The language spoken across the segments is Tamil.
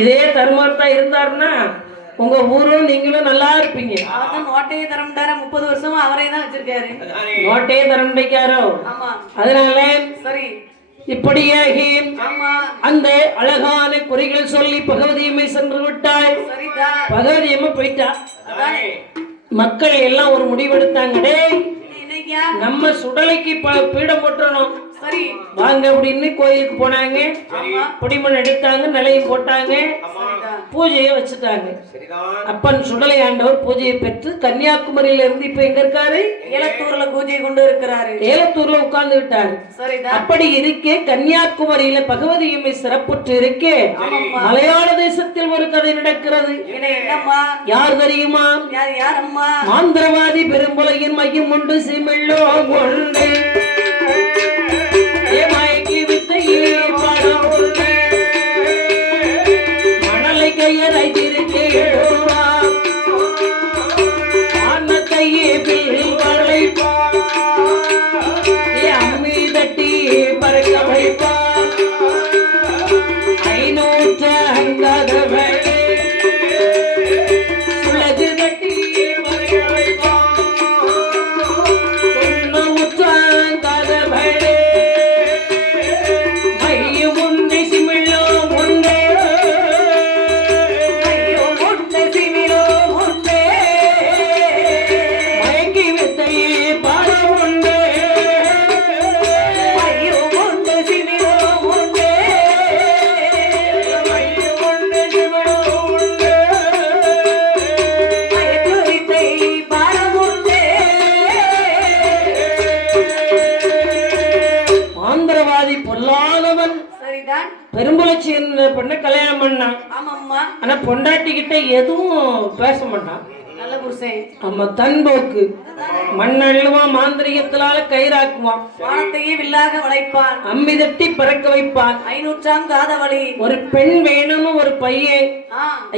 இதே தருமாறு இருந்தாருன்னா உங்க ஊரும் நீங்களும் நல்லா இருப்பீங்க. அவர்தான் நோட்டையே தரம்டாரா 30 வருஷமா அவரே தான் வச்சிருக்காரு. நோட்டையே தரம்டைக்காரோ. ஆமா. அதனால சரி இப்படியாகி அந்த அழகான குறைகள் சொல்லி பகவதியம்மை சென்று விட்டாள். பகவதியம்மை போயிட்டா. மக்கள் எல்லாம் ஒரு முடிவெடுத்தாங்க, நம்ம சுடலைக்கு பீடம் போட்டுறணும் வாங்க அப்படின்னு கோயிலுக்கு போனாங்க. பொடிமண் எடுத்தாங்க, நிலையும் போட்டாங்க, பூஜையை வச்சுட்டாங்க. அப்பன் சுடலை ஆண்டவர் பூஜையை பெற்று கன்னியாகுமரியில இருந்து இப்ப எங்க இருக்காரு? ஏலத்தூர்ல பூஜை கொண்டு இருக்கிறாரு. ஏலத்தூர்ல உட்கார்ந்து விட்டாரு. அப்படி இருக்கே கன்னியாகுமரியில பகவதியம்மை சிறப்புற்று இருக்கே மலையாள தேசத்தில் ஒரு கதை நடக்கிறது. யார் தெரியுமா? மாந்திரவாதி பெரும்புலையின் மையம் உண்டு சிமிழோ கொண்டு மணலை கையரை திருக்கே கையே பிள்ளைப்பா அம்மி தட்டி பறக்க வைப்பா 500 அங்கதவள் சுழகு தட்டி பறக்க வைப்பா பெரும்புலச்சி பண்ண கல்யாணம் பண்ணான். ஆனா பொண்டாட்டி கிட்ட எதுவும் பேச மாட்டான். நல்ல புருஷன். ஆமா, தன்போக்கு. மண்ணழுவா மாந்திரிகத்தினால கயிறாக்குவான். வானத்தையே வில்லாக வளைப்பான். அம்மி தட்டி பறக்க வைப்பான். 500 காதவழி. ஒரு பெண் வேணும்னு ஒரு பையன்,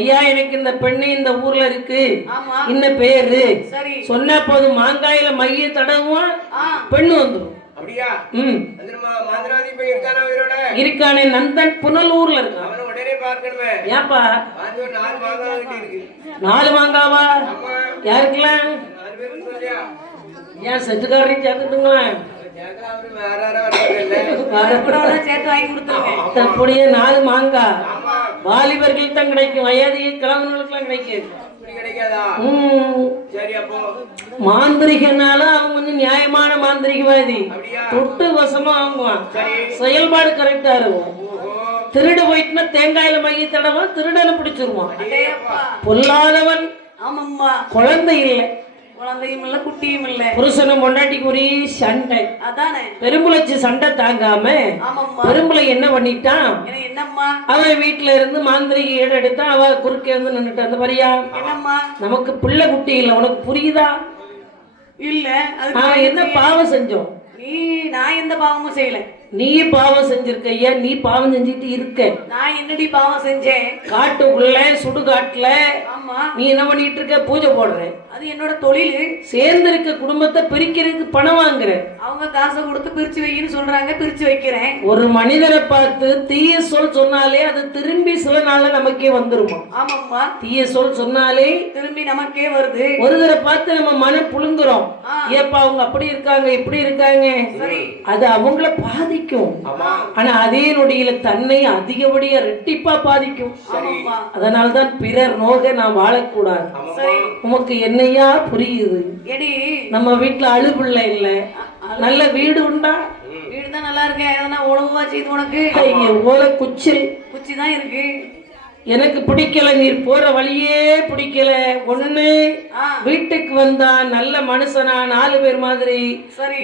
ஐயா எனக்கு இந்த பெண்ணு இந்த ஊர்ல இருக்கு, இந்த பேரு சொன்ன போது மாங்காயில மைய தடவுவான், பெண்ணு வந்துடும். இருக்கானே நந்தன் புனலூர்ல இருக்கான். ஏப்பா 4 மாங்காவா? யாருக்கலாம்? ஏன் செட்டுக்காரரையும் சேர்த்துட்டுங்களா? அப்படியே 4 மாங்காய் வாலிபர்கள் தான் கிடைக்கும், வயது கிழவர்களுக்கு கிடைக்காது. மாந்திரிகனால அவங்க வந்து நியாயமான மாந்திரிகவாதி, தொட்டு வசமா வாங்குவான், செயல்பாடு கரெக்டா இருக்கும். திருடு போயிட்டுனா தேங்காயில மைய தடவை திருடனை பிடிச்சிருவான். பொல்லாதவன். குழந்தை இல்லை, குழந்தையும் இல்ல குட்டியும் இல்ல, புருஷனும் பொண்டாட்டிக்கு ஒரே சண்டை. அதானே பெரும்புலச்சி சண்டை தாங்காம பெரும்புலை என்ன பண்ணிட்டான், அவன் வீட்டுல இருந்து மாந்திரிகை எடுத்தா அவ குறுக்கே இருந்து நின்னுட்டு அந்த மாதிரியா நமக்கு பிள்ளை குட்டி இல்ல, உனக்கு புரியுதா? இல்ல என்ன பாவம் செஞ்சோம்? நான் எந்த பாவமும் செய்யல. நீ பாவம் செஞ்சிருக்க. ஐயா நீ பாவம் செஞ்சுட்டு இருக்க. நான் என்னடி பாவம் செஞ்சேன்? காட்டுக்குள்ள சுடுகாட்டுல நீ என்ன பண்ணிட்டு இருக்க? பூஜை போடுற. அது என்னோட தொழில். சேர்ந்து இருக்க குடும்பத்தை பிரிக்கிறதுக்கு பணம் வாங்குற. அவங்க காசை கொடுத்து பிரிச்சு வைன்னு சொல்றாங்க, பிரிச்சு வைக்கிறேன். ஒரு மனிதரை பார்த்து தீய சொல் சொன்னாலே அது திரும்பி சில நாள்ல நமக்கே வந்துருமா? ஆமாம்மா, தீய சொல் சொன்னாலே திரும்பி நமக்கே வருது. ஒரு தடவை பார்த்து நம்ம மனம் புழுங்குறோம், ஏப்பா அவங்க அப்படி இருக்காங்க இப்படி இருக்காங்க, அது அவங்கள பாதிக்கும். ஆனா அதே நொடியில தன்னை அதிகப்படியா ரெட்டிப்பா பாதிக்கும். அதனால்தான் பிறர் நோக நாம் வாழக்கூடாது. உமக்கு என்னையா புரியுது? நம்ம வீட்டுல அழுபிள்ள இல்ல, நல்ல வீடு உண்டா? வீடுதான் நல்லா இருக்கேன். உணவுவா செய்து உனக்கு ஓலை குச்சில் குச்சி தான் இருக்கு. எனக்கு பிடிக்கல, நீர் போற வழியே பிடிக்கல. ஒண்ணு வீட்டுக்கு வந்தா நல்ல மனுஷனா 4 பேர் மாதிரி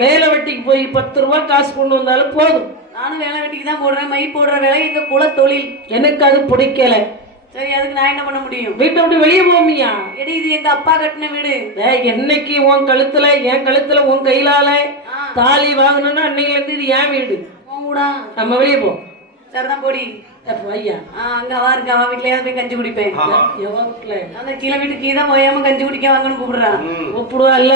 வேலை வெட்டிக்கு போய் 10 ரூபாய் காசு கொண்டு வந்தாலும் போதும். நானும் வேலை வெட்டிக்கு தான் போடுறேன், மை போடுற வேலை எங்க குல தொழில். எனக்கு அது பிடிக்கல. சரி, அதுக்கு நான் என்ன பண்ண முடியும்? வீட்டை விட்டு வெளியே போமியா? எடி இது எங்க அப்பா கட்டின வீடு. என்னைக்கு உன் கழுத்துல என் கழுத்துல உன் கையிலால தாலி வாங்கணும்னா அன்னையில இருந்து இது என் வீடு. நம்ம வெளியே போ. சரிதான் போடி. ஐயா அங்க அவா இருக்கா, அவ வீட்லயாவது போய் கஞ்சி குடிப்பேன். எவருக்குல அந்த கீழே வீட்டுக்கு கீதான் போயாம கஞ்சி குடிக்க வாங்கன்னு கூப்பிடுறான். கூப்பிடுவா இல்ல,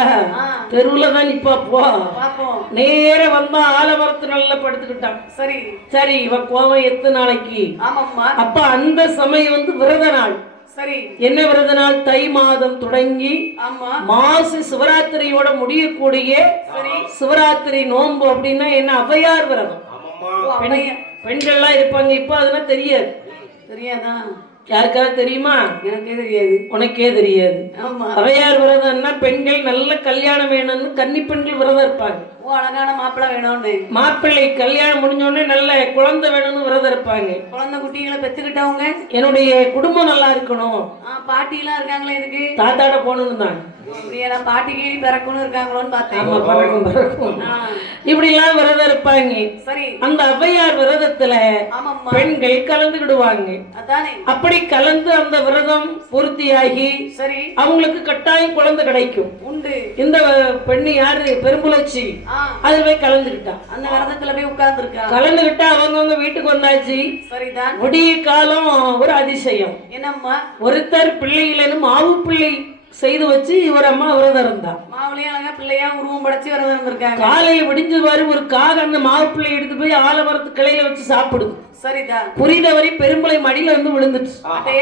தெருவுல தான் நிப்பா. போ பாப்போம். நேர வந்தா ஆலமரத்து நல்லா படுத்துக்கிட்டான். சரி சரி, இவ கோவம் எத்தனை நாளைக்கு? ஆமாம்மா. அப்ப அந்த சமயம் வந்து விரத நாள். சரி, என்ன விரத நாள்? தை மாதம் தொடங்கி ஆமா மாசு சிவராத்திரியோட முடியக்கூடிய சிவராத்திரி நோன்பு. அப்படின்னா என்ன? ஔவையார் விரதம். பெண்கள்லாம் இருப்பாங்க. இப்ப அதெல்லாம் தெரியாது. தெரியாதா? யாருக்காவது தெரியுமா? எனக்கே தெரியாது. உனக்கே தெரியாது. ஆமா, ஔவையார் விரதம்னா பெண்கள் நல்ல கல்யாணம் வேணும்னு கன்னி பெண்கள் விரதம் இருப்பாங்க. ஓ, அழகான மாப்பிள்ளை வேணும்னு. மாப்பிள்ளை கல்யாணம் முடிஞ்ச உடனே நல்ல குழந்தை வேணும்னு விரதம் இருப்பாங்க. குழந்தை குட்டிகளை பெத்துக்கிட்டவங்க என்னுடைய குடும்பம் நல்லா இருக்கணும். பாட்டி எல்லாம் இருக்காங்களே, இதுக்கு தாத்தாட போகணும்னு தான். அப்படியே பாட்டி கீழி பிறக்கணும் இருக்காங்களோன்னு பார்த்தேன். ஆமா, பறக்கும் பறக்கும். இப்படி எல்லாம் விரதம் இருப்பாங்க. சரி, அந்த ஔவையார் விரதத்துல ஆமாம்மா பெண்கள் கலந்துக்கிடுவாங்க. அதானே. அப்படி கலந்து அந்த விரதம் பூர்த்தியாகி சரி அவங்களுக்கு கட்டாயம் குழந்தை கிடைக்கும். உண்டு. இந்த பெண்ணு யாரு? பெரும்புலச்சி. அதுல போய் கலந்துக்கிட்டா. அந்த விரதத்துல போய் உட்கார்ந்து இருக்கா. கலந்துகிட்டா அவங்கவுங்க வீட்டுக்கு வந்தாச்சு. சரிதான். விடிய காலம் ஒரு அதிசயம். என்னம்மா? ஒருத்தர் பிள்ளைகளேன்னு மாவு பிள்ளை செய்து வச்சு இவர் அம்மா விரதம் இருந்தா. மாவுலயும் அழகா பிள்ளையா உருவம் படைச்சு விரதம் இருந்திருக்காங்க. காலையில விடிஞ்சு பாரு, ஒரு காக அந்த மாவு பிள்ளை எடுத்து போய் ஆலமரத்து கிளையில வச்சு சாப்பிடுது. சரிதான். புரிதவரை பெரும்பளை மடியில வந்து விழுந்துச்சு.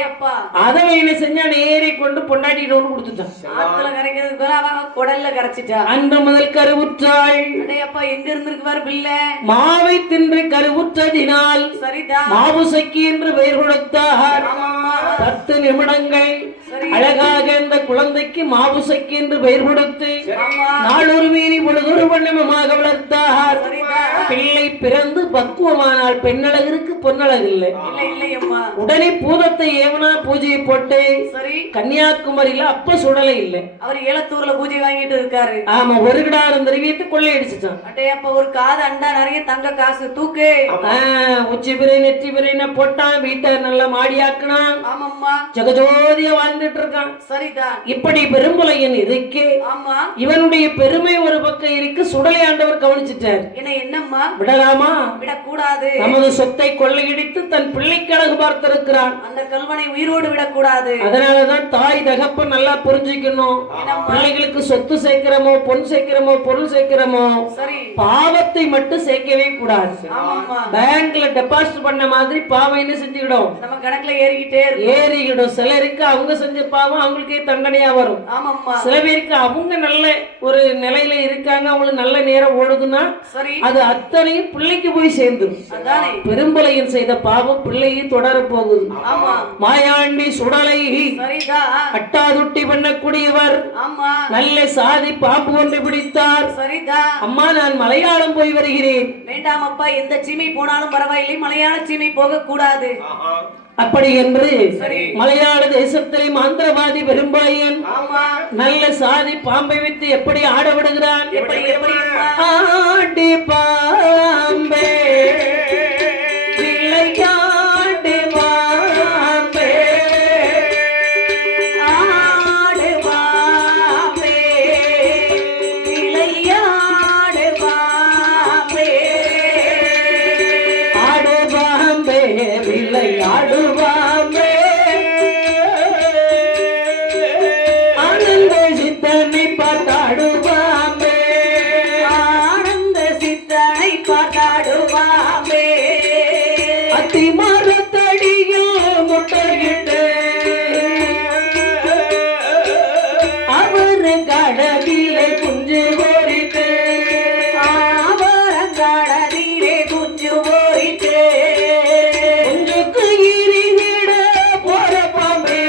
அப்பா அதை என்ன செஞ்சா நேரே கொண்டு பொண்டாட்டிட்டு ஒன்று கொடுத்துட்டான். ஆத்துல கரைக்கிறதுக்கு பதிலா அவ குடல்ல கரைச்சிட்டா. அன்று முதல் கருவுற்றாள். அப்பா எங்க இருந்திருக்கு பாரு பிள்ளை. மாவை தின்று கருவுற்றதினால் சரிதான் மாவுசைக்கு என்று பெயர் கொடுத்தார். 10 நிமிடங்கள் அழகாக இந்த குழந்தைக்கு மாவுசைக்கு என்று பெயர் கொடுத்து நாளொரு மீறி பொழுதொரு வண்ணமாக வளர்த்தார். பிள்ளை பிறந்து பக்குவமானால் பெண்ணழகிற்கு பொன்னழகு இல்லை. உடனே பூதத்தை ஏவனா பூஜையை போட்டு கன்னியாகுமரியில அப்ப சுடலை இல்லை. அவர் ஏலத்தூர்ல பூஜை வாங்கிட்டு இருக்காரு. ஆமா, ஒரு கிடாரம் திருவியத்து கொள்ளையடிச்சுட்டான். அப்ப ஒரு காது அண்டா நிறைய தங்க காசு தூக்கு. உச்சி பிறை நெற்றி பிறைன போட்டான். வீட்டை நல்லா மாடியாக்குனான். ஆமாம்மா, ஜெகஜோதியா வாழ்ந்துட்டு இருக்கான். சரிதான். இப்படி பெரும்புலையன் இருக்கே. ஆமா, இவனுடைய பெருமை ஒரு பக்கம் இருக்கு. சுடலை ஆண்டவர் கவனிச்சுட்டார். என்னம்மா? விடலாமா? விடக்கூடாது. நமது சொத்தை கொள்ளையடித்து தன் பிள்ளைக்கு அழகு பார்த்திருக்கிறான். அந்த கல்வனை உயிரோடு விடக்கூடாது. அதனாலதான் தாய் தகப்பன் நல்லா புரிஞ்சுக்கணும். பிள்ளைகளுக்கு சொத்து சேர்க்கிறோமோ, பொன் சேர்க்கிறோமோ, பொருள் சேர்க்கிறோமோ, பாவத்தை மட்டும் சேர்க்கவே கூடாது. பேங்க்ல டெபாசிட் பண்ண மாதிரி பாவம் என்ன செஞ்சுக்கிடும்? நம்ம கணக்குல ஏறிக்கிடும். சிலருக்கு அவங்க செஞ்ச பாவம் அவங்களுக்கே தண்டனையா வரும். சில பேருக்கு அவங்க நல்ல ஒரு நிலையில இருக்காங்க, அவங்களுக்கு நல்ல நேரம் ஓடுதுன்னா அது அத்தனையும் பிள்ளைக்கு போய் சேர்ந்துடும். பெரும்பலையன் செய்த பாவம் பிள்ளையும் தொடர போகுது. மாயாண்டி சுடலை அட்டாதுட்டி பண்ணக்கூடியவர் நல்ல சாதி பாம்பு ஒன்று பிடித்தார். அம்மா, நான் மலையாளம் போய் வருகிறேன். வேண்டாம் அப்பா, எந்த சீமை போனாலும் பரவாயில்லை, மலையாள சீமை போக கூடாது. அப்படி என்று மலையாள தேசத்திலே மந்திரவாதி பெரும்பாயன் நல்ல சாதி பாம்பை வைத்து எப்படி ஆட விடுகிறான்? ஆடி பாம்பே விளையாடு பாம்பே ஆடு பாம்பே விளையாடு பாம்பே ஆடு பாம்பே விளையாடு பாம்பே ஆனந்த சித்தனை பார்த்தாடு பாம்பே ஆனந்த சித்தனை பார்த்தாடு பாம்பே அத்தி மரத்தடியில் முட்டையிட்டு அவர் கடலிலே குஞ்சு போரிட்டு அவர் கடலிலே குஞ்சு போரிட்டு குஞ்சுக்கு இறிவிட போற பாம்பே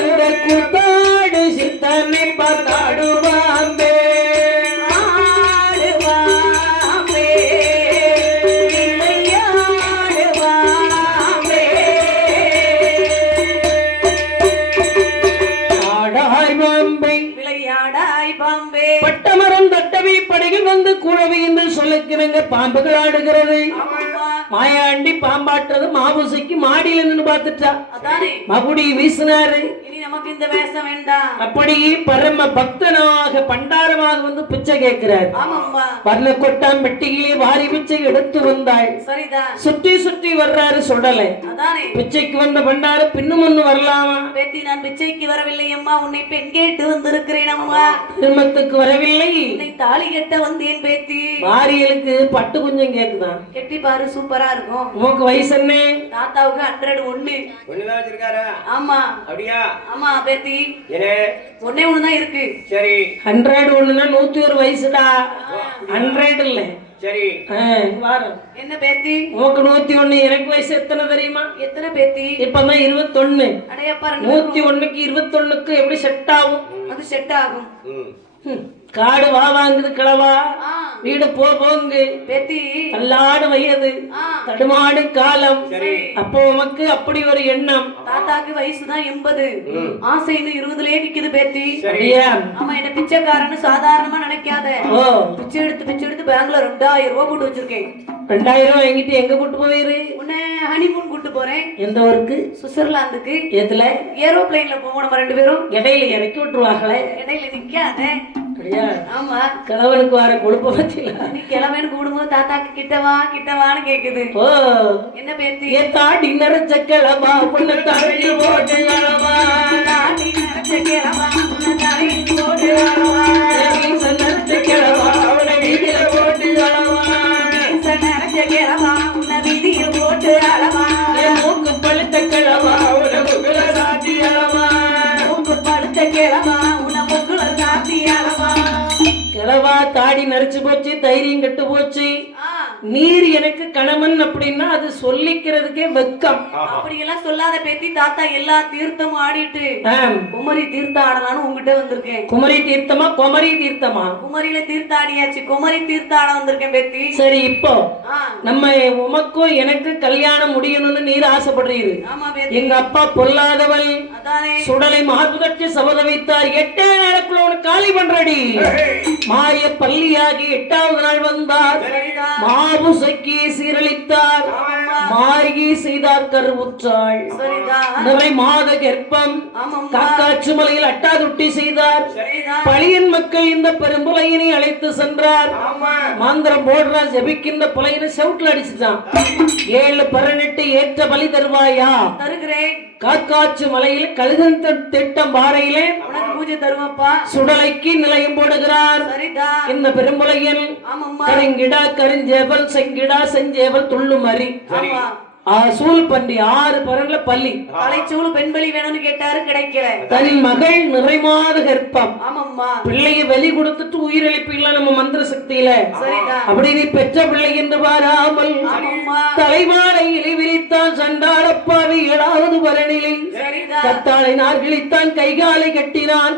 அந்த கூத்தாடு சித்தனை பார்த்தாடு பாம்பே ஆடு பாம்பே விளையாடு பாம்பே ஆடாய் பாம்பே விளையாடாய் பாம்பே பட்டமரம் தட்டவி படைகள் வந்து கூழவி என்று சொல்லுக்கிறங்க பாம்புகள் ஆடுகிறது. மாயாண்டி பாம்பாட்டுறது மாபூசைக்கு மாடியில நின்னு பார்த்துட்டா. அதானே மகுடி வீசினாரு. இனி நமக்கு இந்த வேஷம் வேண்டாம். அப்படியே பரம பக்தனாக பண்டாரமாக வந்து பிச்சை கேட்கிறார். ஆமாம்மா. வர்ண கொட்டாம் மெட்டியிலே வாரி பிச்சை எடுத்து வந்தாள். சரிதான். சுற்றி சுற்றி வர்றாரு சுடலை. அதானே பிச்சைக்கு வந்த பண்டார பின்னும் ஒண்ணு வரலாமா? பேத்தி நான் பிச்சைக்கு வரவில்லை அம்மா, உன்னை பெண் கேட்டு வந்திருக்கிறேன் அம்மா. திருமத்துக்கு வரவில்லை, உன்னை தாலி கட்ட வந்தேன் பேத்தி. வாரியலுக்கு பட்டு கொஞ்சம் கேக்குதான். கெட்டி பாரு, சூப்பரா இருக்கும். உனக்கு வயசு என்ன? தாத்தாவுக்கு 101. ஒண்ணுதான் வச்சிருக்காரா? ஆமா. அப்படியா? ஆமா பேத்தி, ஏனே ஒன்னே ஒண்ணுதான் இருக்கு. சரி 101ன்னா 101 வயசுடா. 100 இல்ல. சரி வாரம். என்ன பேத்தி? உனக்கு 101, எனக்கு வயசு எத்தனை தெரியுமா? எத்தனை பேத்தி? இப்பதான் 21. அடையப்பா 101க்கு 21க்கு எப்படி செட் ஆகும்? அது செட் ஆகும். காடு வா வாங்குது கிளவா, ஆ, வீடு போங்கு, பேத்தி தள்ளாடு வயது, ஆ, தடுமாடு காலம். சரி அப்போ உமக்கு அப்படி ஒரு எண்ணம். தாத்தாக்கு வயசுதான் 80, ஆசை இன்னும் 20லயே நிக்குது பேத்தி. சரியா? ஆமா, என்ன பிச்சைக்காரன்னு சாதாரணமா நினைக்காத. ஓ, பிச்சை எடுத்து பேங்க்ல 2000 ரூபாய் போட்டு வச்சிருக்கேன். 2000 வாங்கிட்டு எங்க கூட்டு போயிரு? உன்னை ஹனிமூன் கூட்டு போறேன். எந்த ஊருக்கு? சுவிட்சர்லாந்துக்கு. எதுல? ஏரோப்ளைன்ல போவோம் நம்ம 2 பேரும். இடையில இறக்கி விட்டுருவாங்களே. இடையில நிக்காத. அப்படியா? ஆமா. கிழவனுக்கு வர கொழுப்ப பத்தில நீ கிழவன் கூடும்போது தாத்தாக்கு கிட்டவான்னு கேக்குது. ஓ, என்ன பேத்தி? ஏ தாடி நரைச்ச கிழவா, உன்னை தரையில் போட்டு அளவா, தாடி நரைச்ச கிழவா, உன்னை தரையில் போட்டு அளவா, மீச நரைச்ச கிழவா, அவனை வீதியில போட்டு அளவா, மீச நரைச்ச கிழவா, உன்னை வீதியில் போட்டு அளவா, என் மூக்கு பழுத்த கிழவா, உன்னை முகுல சாட்டி அளவா, மூக்கு படுத்த கிழவா, உன்னை முக்குல சாத்தி அளவா. கிழவா தாடி நரைச்சு போச்சு, தைரியம் கெட்டு போச்சு. ஆ, நீர் எனக்கு கணவன் அப்படின்னா அது சொல்லிக்கிறதுக்கே வெக்கம். அப்படியெல்லாம் சொல்லாத பேத்தி. தாத்தா எல்லா தீர்த்தமும் ஆடிட்டு ஆம். குமரி தீர்த்தம் ஆடலான்னு உங்ககிட்ட வந்திருக்கேன். குமரி தீர்த்தமா குமரி தீர்த்தமா? குமரியில தீர்த்தம் ஆடியாச்சு, குமரி தீர்த்தம் ஆட வந்திருக்கேன் பேத்தி. சரி, இப்போ ஆ, நம்ம உமக்கும் எனக்கு கல்யாணம் முடியணும்னு நீர் ஆசைப்படுறீரு. ஆமா பேத்தி. எங்க அப்பா பொல்லாதவள், அதானே சுடலை மார்புதற்கு சபதம் வைத்தார். 8 நாளுக்குள்ள உனக்கு காலி பண்றடி. மாய பள்ளியாகி 8வது நாள் வந்தார். மாபுசைக்கு சீரழித்தார். மார்கி செய்தார் கருவுற்றாள். சரிதான். நிறை மாத கர்ப்பம். ஆமாம்மா. காக்காட்சி மலையில் அட்டாதுட்டி செய்தார். சரிதான். பழியன் மக்கள் இந்த பெரும்புலையினை அழைத்து சென்றார். மந்திரம் போடுறார், ஜபிக்கின்ற புலையினை செவுட்டில் அடிச்சுட்டான். 7 18 ஏற்ற பலி தருவாயா? தருகிறேன். காக்காட்சி மலையில் கழுதன் திட்டம் பாறையிலே உனக்கு பூஜை தருவப்பா. சுடலைக்கு நிலையம் போடுகிறார். சரிதான். இந்த பெரும்புலையில் ஆமாம்மா. கருங்கிடா கருஞ்சேவல் செங்கிடா செஞ்சேவல் துள்ளுமறி ஆமா. சூல் பன்றி 6 பரன்ல பள்ளி. தலைச்சூழு பெண்பலி வேணும்னு கேட்டாரு, கிடைக்கல. தன் மகள் நிறைமாத கர்ப்பம். ஆமாம்மா. பிள்ளைய வெளி கொடுத்துட்டு உயிரிழப்பில்ல நம்ம மந்திர சக்தியில. சரிதான். அப்படி நீ பெற்ற பிள்ளை என்று பாராமல் ஆமாம்மா. தலைவாழை இலை விரித்தான் சண்டாளப்பாவி 7வது பரணிலை. சரிதான். கத்தாளை நார்கிழித்தான், கைகாலை கட்டினான்.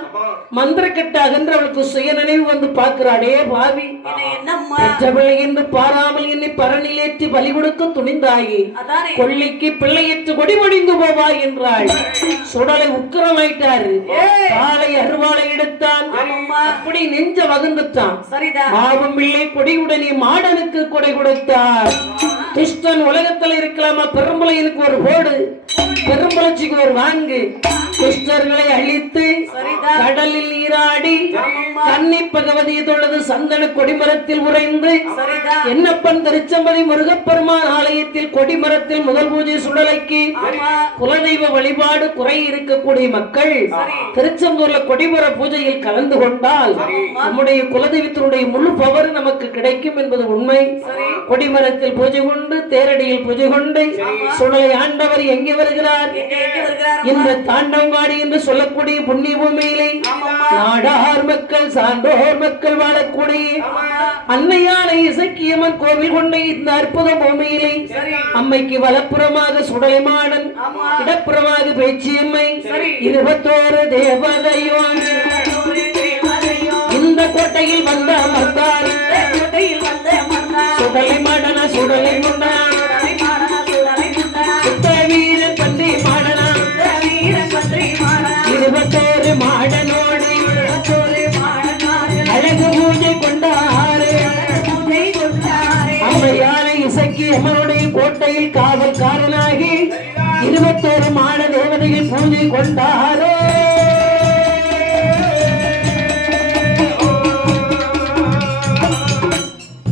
மந்திர கட்ட அகன்று அவளுக்கு சுய நினைவு வந்து பார்க்கிறாடே பாவி, என்னம்மா பெற்ற பிள்ளை என்று பாராமல் என்னை பரணிலேற்றி பலி கொடுக்க துணிந்தாயி, அதானே கொள்ளைக்கு பிள்ளையற்று கொடிமடிந்து போவாய் என்றாள். சுடலை உக்கிரமாயிட்டாரு. காலை அருவாளை எடுத்தான். அப்படி நெஞ்ச வகுந்துட்டான். சரிதான். மாவும் பிள்ளை கொடியுடனே மாடனுக்கு கொடை கொடுத்தார். கிருஷ்ணன் உலகத்துல இருக்கலாமா? பெரும்புலையனுக்கு ஒரு போடு, பெரும்புலச்சிக்கு ஒரு வாங்கு. கிருஷ்ணர்களை அழித்து கடலில் நீராடி கன்னி பகவதியை தொழுது சந்தன கொடிமரத்தில் உறைந்து என்னப்பன் திருச்சம்பதி முருகப்பெருமான் ஆலயத்தில் கொடிமரத்தில் முதல் பூஜை சுடலைக்கு குலதெய்வ வழிபாடு குறை இருக்கக்கூடிய மக்கள் திருச்செந்தூர்ல கொடிமர பூஜையில் கலந்து கொண்டால் நம்முடைய குலதெய்வத்தினுடைய முழு பவர் நமக்கு கிடைக்கும் என்பது உண்மை. கொடிமரத்தில் பூஜை கொண்டு தேரடியில் பூஜை கொண்டு சுடலை ஆண்டவர் எங்கே வருகிறார்? இந்த தாண்டவங்காடி என்று சொல்லக்கூடிய புண்ணிய பூமியிலே நாடார் மக்கள் சான்றோர் மக்கள் வாழக்கூடிய அன்னையான இசக்கியம்மன் கோவில் கொண்ட இந்த அற்புத பூமியிலே அம்மைக்கு வலப்புறமாக சுடலைமாடன், இடப்புறமாக பேச்சியம்மை, 21 தேவதையும் இந்த கோட்டையில் வந்த அமர்ந்தார். சுடலை மாடன சுடலை முன்னா சுத்த வீரன் பன்றி மாடனா 21 மாடனோடு அழகு பூஜை கொண்டாரு. அம்மையான இசைக்கு அம்மனுடைய குலத்தோறும் மான தேவதைகள் பூஜை கொண்டாரோ